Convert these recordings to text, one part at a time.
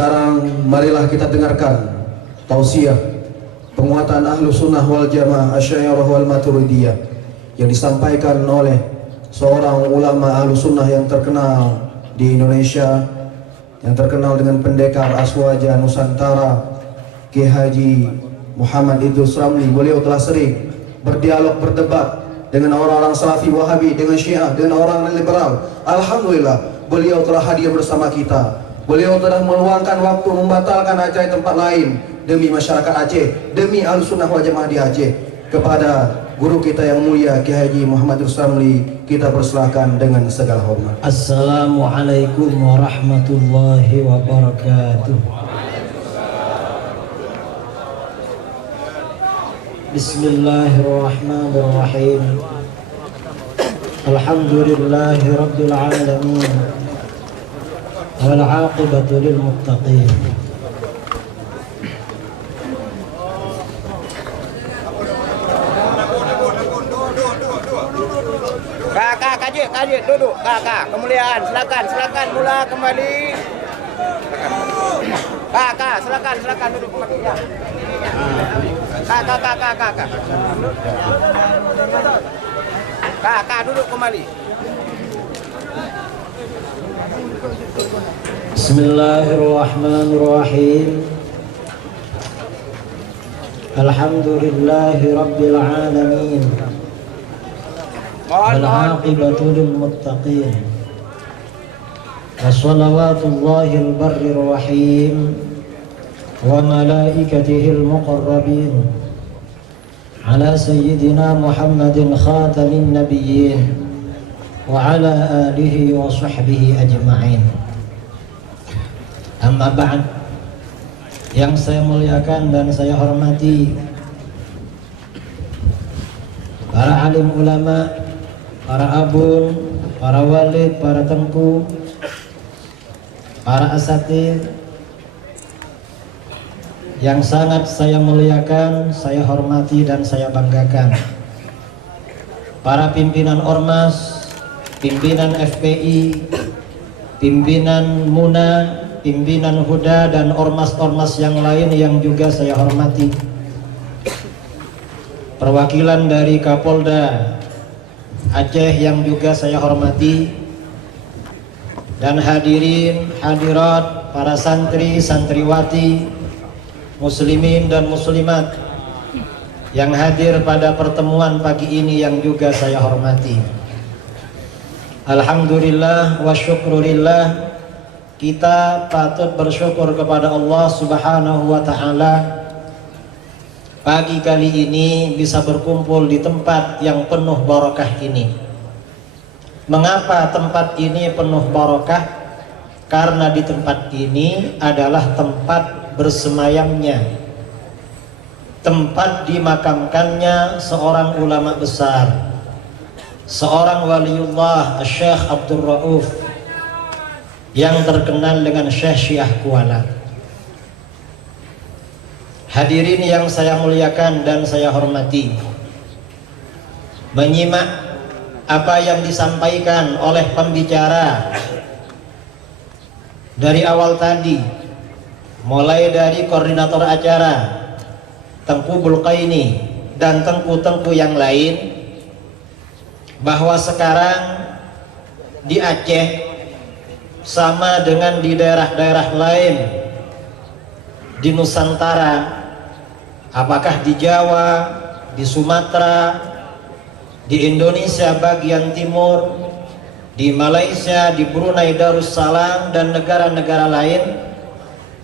Sekarang marilah kita dengarkan tausiah penguatan Ahlus Sunnah wal Jamaah Asy'ariyah wal Maturidiyah yang disampaikan oleh seorang ulama Ahlus Sunnah yang terkenal di Indonesia, yang terkenal dengan pendekar Aswaja Nusantara, Ki Haji Muhammad Idrus Ramli. Beliau telah sering berdialog, berdebat dengan orang-orang Salafi Wahabi, dengan Syiah, dengan orang liberal. Alhamdulillah, beliau telah hadir bersama kita. Beliau telah meluangkan waktu membatalkan acara tempat lain demi masyarakat Aceh, demi Ahlus Sunnah wal Jamaah di Aceh. Kepada guru kita yang mulia Ki Haji Muhammad Idrus Ramli, kita persilahkan dengan segala hormat. Assalamualaikum warahmatullahi wabarakatuh. Bismillahirrahmanirrahim. Alhamdulillahi rabbil alamin. Wal 'aqibatu lil muttaqin. Kakak, duduk. Kakak, kemuliaan, silakan mula kembali. Kakak, silakan duduk kembali ya. Kakak. Kakak, duduk kembali. Bismillahirrahmanirrahim. Alhamdulillahi rabbil alamin. Wal 'aqibatu lil muttaqin. Wassalawatullahil barrir rahim wa malaikatihil muqarrabin ala sayyidina Muhammadin khatamin nabiyyin wa ala alihi wa sahbihi ajma'in. Amma ba'd. Yang saya muliakan dan saya hormati para alim ulama, para abun, para walid, para tengku, para asatidz yang sangat saya muliakan, saya hormati dan saya banggakan. Para pimpinan Ormas, pimpinan FPI, pimpinan Muna, pimpinan Huda dan ormas-ormas yang lain yang juga saya hormati. Perwakilan dari Kapolda Aceh yang juga saya hormati, dan hadirin hadirat para santri santriwati, muslimin dan muslimat yang hadir pada pertemuan pagi ini yang juga saya hormati. Alhamdulillah wa syukurillah, kita patut bersyukur kepada Allah Subhanahu wa ta'ala pagi kali ini bisa berkumpul di tempat yang penuh barakah ini. Mengapa tempat ini penuh barakah? Karena di tempat ini adalah tempat bersemayamnya, tempat dimakamkannya seorang ulama besar, seorang waliullah, Syekh Abdul Rauf, yang terkenal dengan Syekh Syiah Kuala. Hadirin yang saya muliakan dan saya hormati, menyimak apa yang disampaikan oleh pembicara dari awal tadi, mulai dari koordinator acara Tengku Bulqaini dan tengku-tengku yang lain, bahwa sekarang di Aceh sama dengan di daerah-daerah lain di Nusantara, apakah di Jawa, di Sumatera, di Indonesia bagian timur, di Malaysia, di Brunei Darussalam dan negara-negara lain,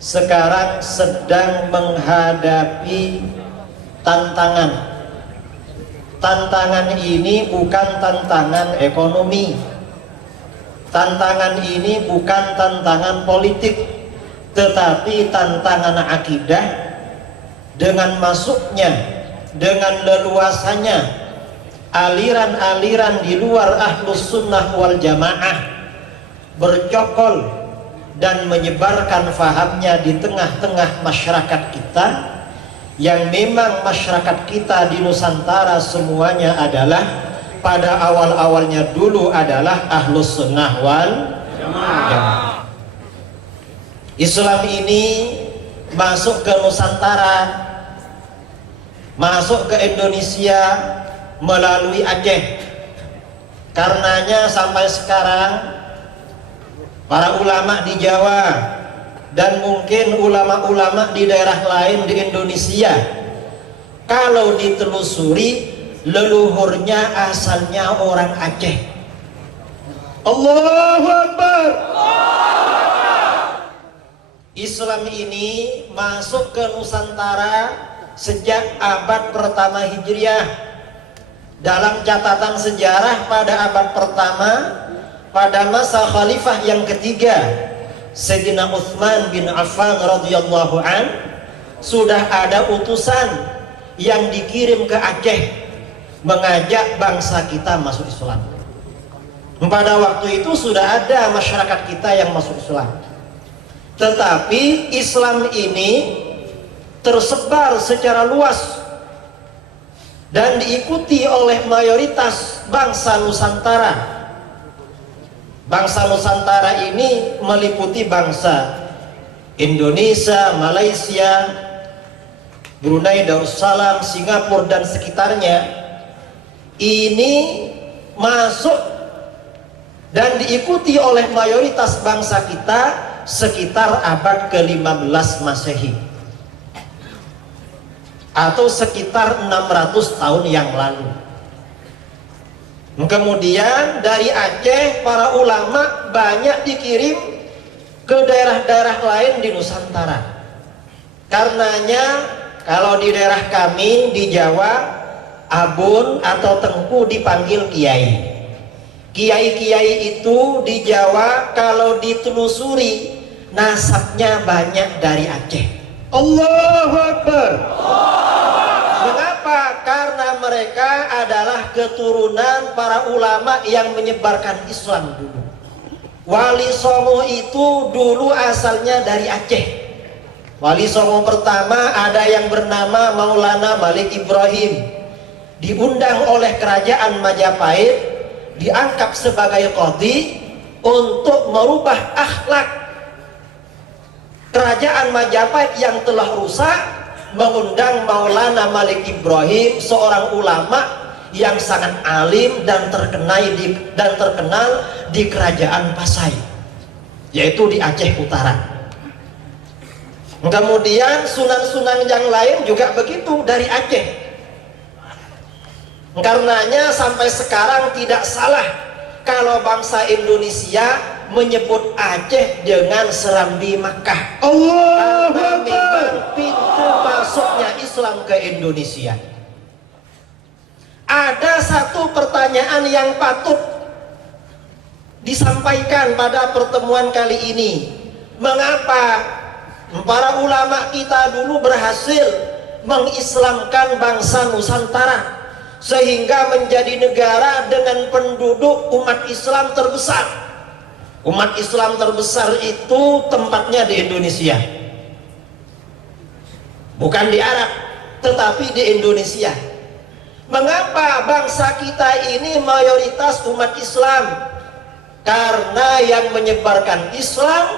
sekarang sedang menghadapi tantangan. Tantangan ini bukan tantangan ekonomi, tantangan ini bukan tantangan politik, tetapi tantangan akidah. Dengan masuknya, dengan leluasannya aliran-aliran di luar Ahlus Sunnah wal Jamaah bercokol dan menyebarkan fahamnya di tengah-tengah masyarakat kita, yang memang masyarakat kita di Nusantara semuanya adalah pada awal-awalnya dulu adalah Ahlus Sunnah wal Jamaah. Islam ini masuk ke Nusantara, masuk ke Indonesia melalui Aceh. Karenanya sampai sekarang para ulama di Jawa dan mungkin ulama-ulama di daerah lain di Indonesia, kalau ditelusuri leluhurnya asalnya orang Aceh. Allahu Akbar. Islam ini masuk ke Nusantara sejak abad pertama Hijriah. Dalam catatan sejarah pada abad pertama, pada masa khalifah yang ketiga Sayyidina Utsman bin Affan radhiyallahu an, sudah ada utusan yang dikirim ke Aceh mengajak bangsa kita masuk Islam. Pada waktu itu sudah ada masyarakat kita yang masuk Islam, tetapi Islam ini tersebar secara luas dan diikuti oleh mayoritas bangsa Nusantara. Bangsa Nusantara ini meliputi bangsa Indonesia, Malaysia, Brunei Darussalam, Singapura dan sekitarnya. Ini masuk dan diikuti oleh mayoritas bangsa kita sekitar abad ke-15 Masehi, atau sekitar 600 tahun yang lalu. Kemudian dari Aceh para ulama banyak dikirim ke daerah-daerah lain di Nusantara. Karenanya kalau di daerah kami di Jawa, abun atau tengku dipanggil kiai. Kiai-kiai itu di Jawa kalau ditelusuri nasabnya banyak dari Aceh. Allahu Akbar. Mengapa? Karena mereka adalah keturunan para ulama yang menyebarkan Islam dulu. Wali Songo itu dulu asalnya dari Aceh. Wali Songo pertama ada yang bernama Maulana Malik Ibrahim, diundang oleh kerajaan Majapahit, diangkat sebagai qadhi untuk merubah akhlak kerajaan Majapahit yang telah rusak, mengundang Maulana Malik Ibrahim, seorang ulama yang sangat alim dan terkenal di kerajaan Pasai, yaitu di Aceh Utara. Kemudian sunan-sunan yang lain juga begitu dari Aceh. Karenanya sampai sekarang tidak salah kalau bangsa Indonesia menyebut Aceh dengan Serambi Makkah. Karena memang pintu masuknya Islam ke Indonesia. Ada satu pertanyaan yang patut disampaikan pada pertemuan kali ini. Mengapa para ulama kita dulu berhasil mengislamkan bangsa Nusantara sehingga menjadi negara dengan penduduk umat Islam terbesar? Umat Islam terbesar itu tempatnya di Indonesia, bukan di Arab, tetapi di Indonesia. Mengapa bangsa kita ini mayoritas umat Islam? Karena yang menyebarkan Islam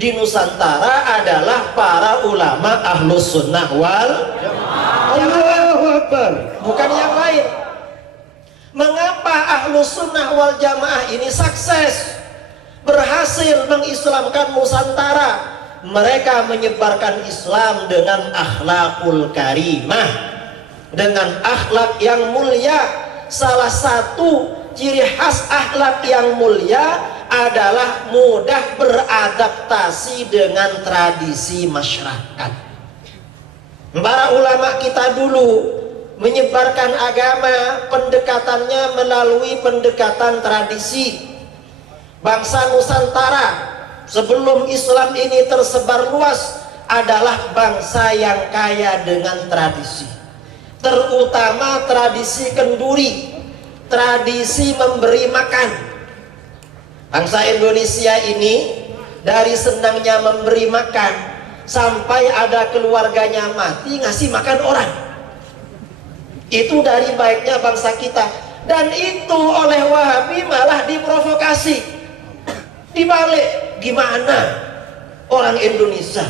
di Nusantara adalah para ulama Ahlus Sunnah wal Allahu Akbar, bukan yang lain. Mengapa Ahlus Sunnah wal Jamaah ini sukses, berhasil mengislamkan Nusantara? Mereka menyebarkan Islam dengan akhlakul karimah, dengan akhlak yang mulia. Salah satu ciri khas akhlak yang mulia adalah mudah beradaptasi dengan tradisi masyarakat. Para ulama kita dulu menyebarkan agama, pendekatannya melalui pendekatan tradisi. Bangsa Nusantara sebelum Islam ini tersebar luas adalah bangsa yang kaya dengan tradisi, terutama tradisi kenduri, tradisi memberi makan. Bangsa Indonesia ini dari senangnya memberi makan sampai ada keluarganya mati ngasih makan orang. Itu dari baiknya bangsa kita, dan itu oleh Wahabi malah diprovokasi. Dibalik, gimana Orang Indonesia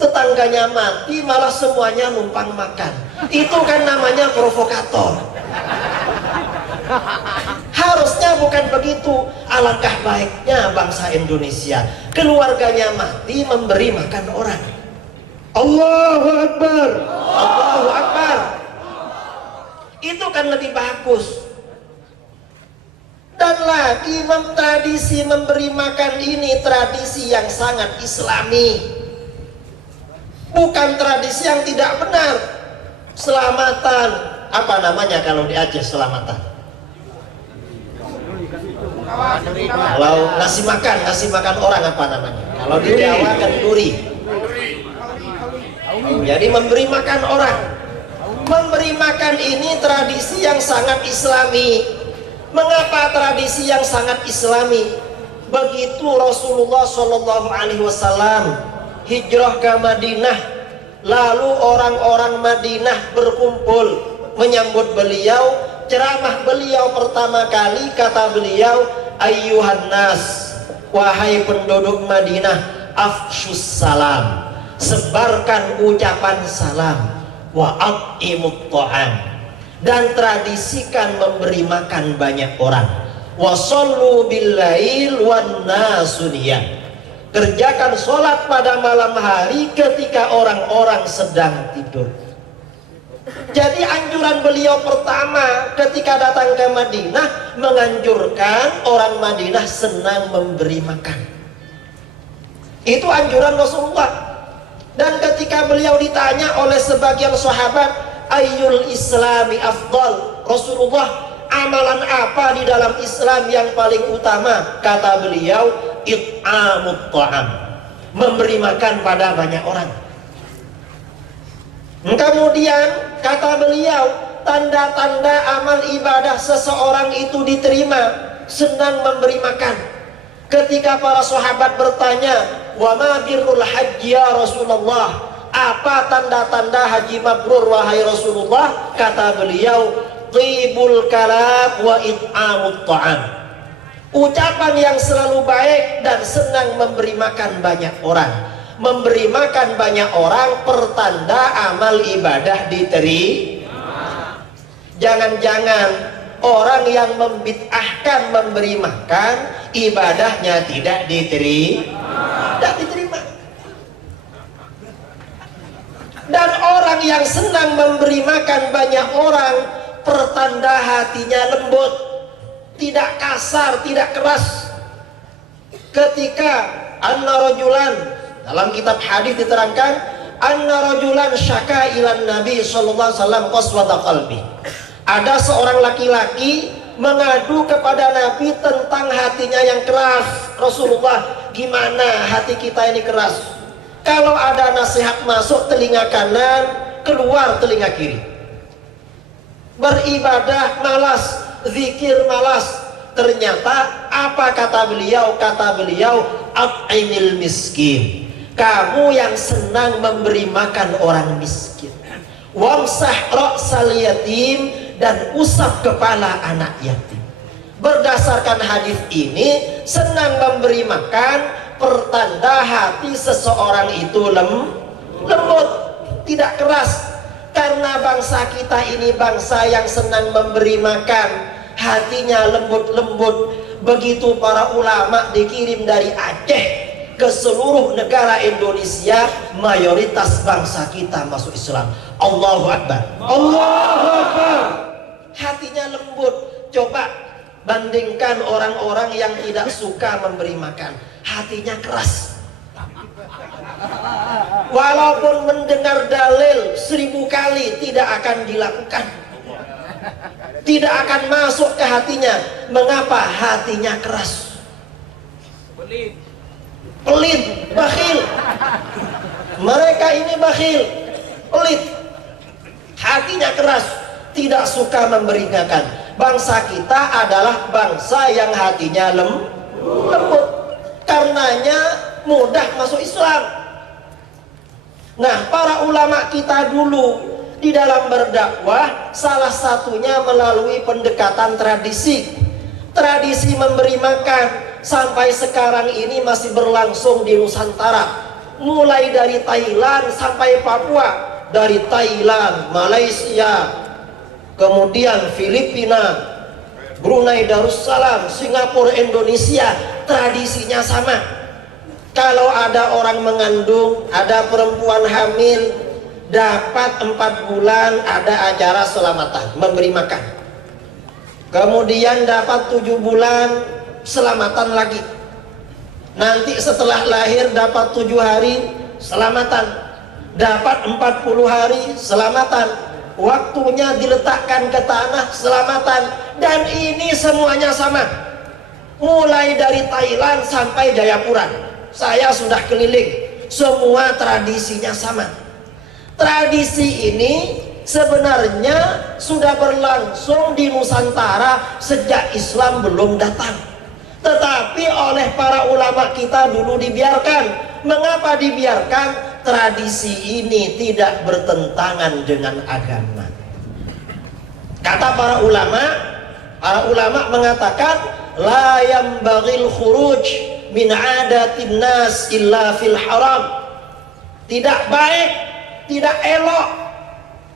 tetangganya mati malah semuanya numpang makan. Itu kan namanya provokator. Harusnya bukan begitu. Alangkah baiknya bangsa Indonesia, keluarganya mati memberi makan orang. Allahu Akbar, Allahu Akbar. Itu kan lebih bagus. Dan lagi tradisi memberi makan ini tradisi yang sangat islami, bukan tradisi yang tidak benar. Selamatan, apa namanya kalau di Aceh selamatan? Kalau ngasih makan orang apa namanya? Kalau di Jawa kan duri. Jadi memberi makan orang. Memberi makan ini tradisi yang sangat islami. Mengapa tradisi yang sangat islami? Begitu Rasulullah SAW hijrah ke Madinah, lalu orang-orang Madinah berkumpul menyambut beliau. Ceramah beliau pertama kali, kata beliau, ayyuhan nas, wahai penduduk Madinah, afshus salam, sebarkan ucapan salam, wa at'imut ta'am, dan tradisikan memberi makan banyak orang, wa shollu billail wan nasu niyam, kerjakan sholat pada malam hari ketika orang-orang sedang tidur. Jadi anjuran beliau pertama ketika datang ke Madinah menganjurkan orang Madinah senang memberi makan. Itu anjuran Rasulullah. Dan ketika beliau ditanya oleh sebagian sahabat, ayyul islami afdal, Rasulullah, amalan apa di dalam Islam yang paling utama? Kata beliau, it'amut ta'am, memberi makan pada banyak orang. Kemudian kata beliau, tanda-tanda amal ibadah seseorang itu diterima, senang memberi makan. Ketika para sahabat bertanya, wa ma birrul hajji ya Rasulullah, apa tanda-tanda haji mabrur wahai Rasulullah? Kata beliau, thibul kalam wa it'amut ta'am, ucapan yang selalu baik dan senang memberi makan banyak orang. Memberi makan banyak orang pertanda amal ibadah diterima. Jangan-jangan orang yang membid'ahkan memberi makan, ibadahnya tidak diterima. Tidak diterima. Dan orang yang senang memberi makan banyak orang, pertanda hatinya lembut, tidak kasar, tidak keras. Ketika anna rajulan, dalam kitab hadis diterangkan, anna rajulan syaka ilan Nabi sallallahu alaihi wasallam qaswata qalbi. Ada seorang laki-laki mengadu kepada Nabi tentang hatinya yang keras. Rasulullah, gimana hati kita ini keras? Kalau ada nasihat masuk telinga kanan, keluar telinga kiri. Beribadah malas, zikir malas. Ternyata apa kata beliau? Kata beliau, at'imil miskin, kamu yang senang memberi makan orang miskin, wamsah ra'sal yatim, dan usap kepala anak yatim. Berdasarkan hadis ini, senang memberi makan pertanda hati seseorang itu lembut, tidak keras. Karena bangsa kita ini bangsa yang senang memberi makan, hatinya lembut-lembut. Begitu para ulama dikirim dari Aceh ke seluruh negara Indonesia, mayoritas bangsa kita masuk Islam. Allahu Akbar, Allahu Akbar. Hatinya lembut. Coba bandingkan orang-orang yang tidak suka memberi makan, hatinya keras. Walaupun mendengar dalil 1000 kali tidak akan dilakukan, tidak akan masuk ke hatinya. Mengapa? Hatinya keras, pelit, bakhil. Mereka ini bakhil, pelit, hatinya keras, tidak suka memberi makan. Bangsa kita adalah bangsa yang hatinya lembut, karenanya mudah masuk Islam. Nah, para ulama kita dulu di dalam berdakwah, salah satunya melalui pendekatan tradisi. Tradisi memberi makan sampai sekarang ini masih berlangsung di Nusantara. mulai dari Thailand sampai Papua, dari Thailand, Malaysia, kemudian Filipina, Brunei Darussalam, Singapura, Indonesia, tradisinya sama. Kalau ada orang mengandung, ada perempuan hamil, dapat 4 bulan ada acara selamatan, memberi makan. Kemudian dapat 7 bulan selamatan lagi. Nanti setelah lahir dapat 7 hari selamatan, dapat 40 hari selamatan. Waktunya diletakkan ke tanah selamatan. Dan ini semuanya sama, mulai dari Thailand sampai Jayapura. Saya sudah keliling, semua tradisinya sama. Tradisi ini sebenarnya sudah berlangsung di Nusantara sejak Islam belum datang, tetapi oleh para ulama kita dulu dibiarkan. Mengapa dibiarkan? Tradisi ini tidak bertentangan dengan agama. Kata para ulama mengatakan la yambaghil khuruj min adatin nas illa fil haram. Tidak baik, tidak elok,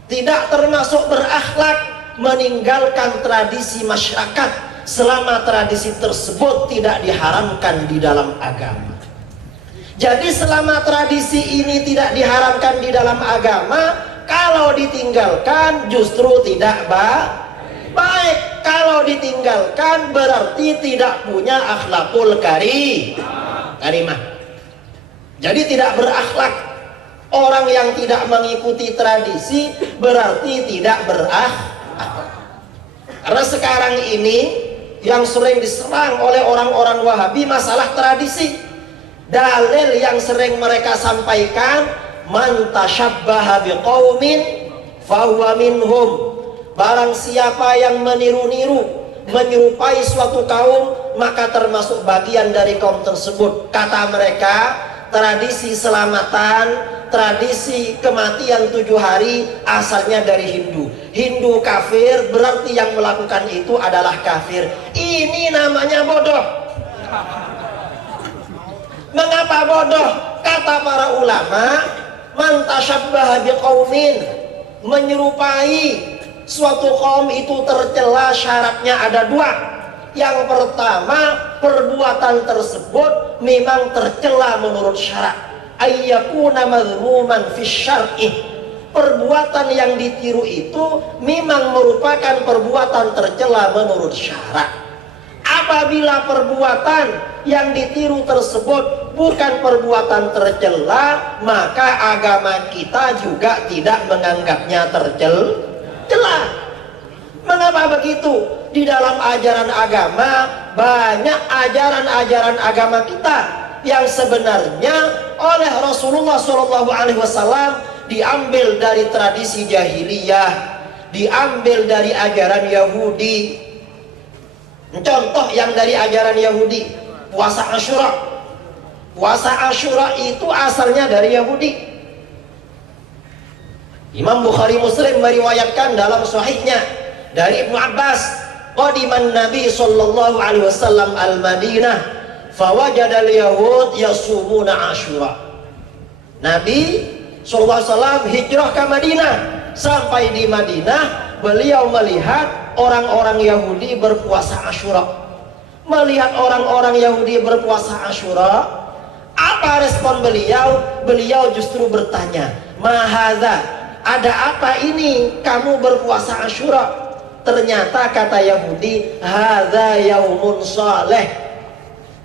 tidak termasuk berakhlak meninggalkan tradisi masyarakat selama tradisi tersebut tidak diharamkan di dalam agama. Jadi selama tradisi ini tidak diharamkan di dalam agama, kalau ditinggalkan justru tidak baik. Kalau ditinggalkan berarti tidak punya akhlakul karimah. Jadi tidak berakhlak. Orang yang tidak mengikuti tradisi berarti tidak berakhlak. Karena sekarang ini yang sering diserang oleh orang-orang Wahabi masalah tradisi. Dalil yang sering mereka sampaikan, man tasyabbaha biqaumin fahuwa minhum. Barang siapa yang meniru-niru, menyerupai suatu kaum, maka termasuk bagian dari kaum tersebut. Kata mereka, tradisi selamatan, tradisi kematian 7 hari asalnya dari Hindu. Hindu kafir, berarti yang melakukan itu adalah kafir. Ini namanya bodoh. Mengapa bodoh? Kata para ulama, man tasyabbaha biqaumin, menyerupai suatu kaum itu tercela, syaratnya ada 2. Yang pertama, perbuatan tersebut memang tercela menurut syarak. Ayyakuna madhmuman fi syar'i. Perbuatan yang ditiru itu memang merupakan perbuatan tercela menurut syarak. Apabila perbuatan yang ditiru tersebut bukan perbuatan tercela, maka agama kita juga tidak menganggapnya tercela. Mengapa begitu? Di dalam ajaran agama banyak ajaran-ajaran agama kita yang sebenarnya oleh Rasulullah SAW diambil dari tradisi jahiliyah, diambil dari ajaran Yahudi. Contoh yang dari ajaran Yahudi, puasa Asyura. Puasa Asyura itu asalnya dari Yahudi. Imam Bukhari Muslim meriwayatkan dalam sahihnya dari Ibnu Abbas, qadiman Nabi sallallahu alaihi wasallam al-Madinah fawajada al-yahud yasumuna Asyura. Nabi sallallahu alaihi wasallam hijrah ke Madinah. Sampai di Madinah, beliau melihat orang-orang Yahudi berpuasa Asyura. Melihat orang-orang Yahudi berpuasa Asyura, apa respon beliau? Beliau justru bertanya, mahadza, ada apa ini kamu berpuasa Asyura? Ternyata kata Yahudi, hadza yaumun saleh.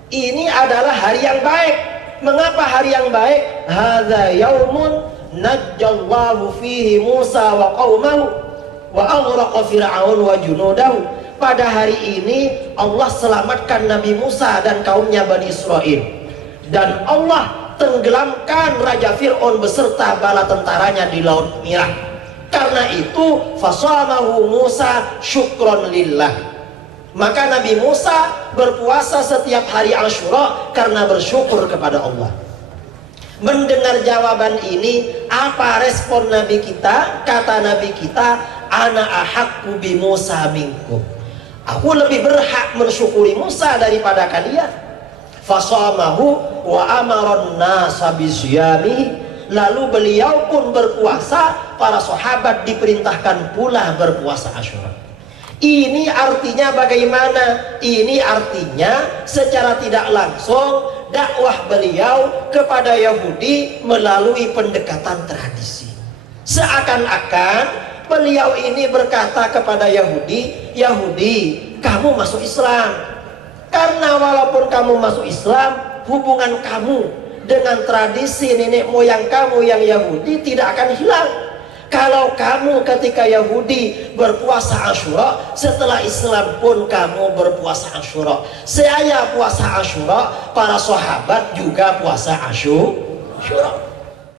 Ini adalah hari yang baik. Mengapa hari yang baik? Hadza yaumun najjallahu fihi Musa wa qaumahu wa aghraqa fir'aun wa junudahu. Pada hari ini Allah selamatkan Nabi Musa dan kaumnya Bani Israel, dan Allah tenggelamkan Raja Fir'aun beserta bala tentaranya di Laut Merah. Karena itu fasamahu Musa syukron lillah. Maka Nabi Musa berpuasa setiap hari Asyura karena bersyukur kepada Allah. Mendengar jawaban ini, apa respon Nabi kita? Kata Nabi kita, ana ahaqqu bi Musa minkum. Aku lebih berhak mensyukuri Musa daripada kalian. Fasamahu wa amaron nasa bisyami, lalu beliau pun berpuasa, para sahabat diperintahkan pula berpuasa Asyura. Ini artinya bagaimana? Ini artinya secara tidak langsung dakwah beliau kepada Yahudi melalui pendekatan tradisi. Seakan-akan beliau ini berkata kepada Yahudi, Yahudi, kamu masuk Islam. Karena walaupun kamu masuk Islam, hubungan kamu dengan tradisi nenek moyang kamu yang Yahudi tidak akan hilang. Kalau kamu ketika Yahudi berpuasa Asyura, setelah Islam pun kamu berpuasa Asyura. Saya puasa Asyura, para sahabat juga puasa Asyura.